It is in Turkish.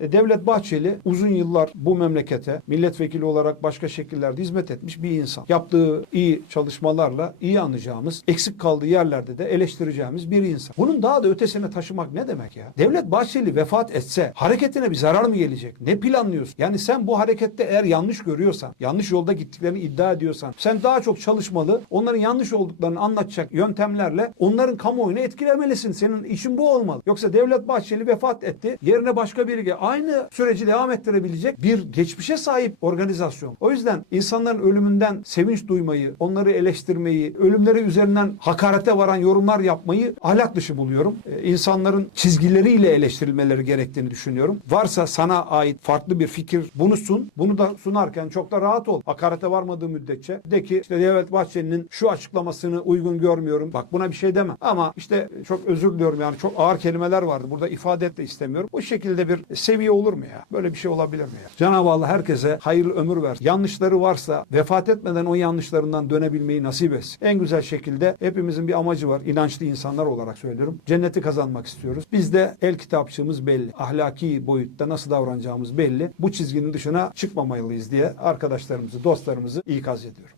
E, Devlet Bahçeli uzun yıllar bu memlekete milletvekili olarak başka şekillerde hizmet etmiş bir insan. Yaptığı iyi çalışmalarla iyi anacağımız, eksik kaldığı yerlerde de eleştireceğimiz bir insan. Bunun daha da ötesine taşımak ne demek ya? Devlet Bahçeli vefat etse hareketine bir zarar mı gelecek? Ne planlıyorsun? Yani sen bu harekette eğer yanlış görüyorsan, yanlış yolda gittiklerini iddia ediyorsan, sen daha çok çalışmalı, onların yanlış olduklarını anlatacak yöntemlerle onların kamuoyunu etkilemelisin. Senin işin bu olmalı. Yoksa Devlet Bahçeli vefat etti. Yerine başka biri aynı süreci devam ettirebilecek bir geçmişe sahip organizasyon. O yüzden insanların ölümünden sevinç duymayı, onları eleştirmeyi, ölümleri üzerinden hakarete varan yorumlar yapmayı ahlak dışı buluyorum. Ee, İnsanların çizgileriyle eleştirilmeleri gerektiğini düşünüyorum. Varsa sana ait farklı bir fikir bunu sun. Bunu da sunarken çok da rahat ol. Hakarete varmadığı müddetçe de ki işte Devlet Bahçeli'nin şu açıklamasını uygun görmüyorum. Bak buna bir şey demem. Ama işte çok özür diliyorum yani çok ağır kelimeler vardı. Burada ifade et de istemiyorum. Bu şekilde bir seviye olur mu ya? Böyle bir şey olabilir mi ya? Cenab-ı Allah herkese hayırlı ömür versin. Yanlışları varsa vefat etmeden o yanlışlarından dönebilmeyi nasip etsin. En güzel şekilde hepimizin bir amacı var. İnançlı insanlar olarak söylüyorum. Cenneti kazanmak istiyoruz. Bizde el kitapçığımız belli. Ahlaki boyutta nasıl davranacağımız belli. Bu çizginin dışına çıkmamalıyız diye arkadaşlarımızı, dostlarımızı ikaz ediyorum.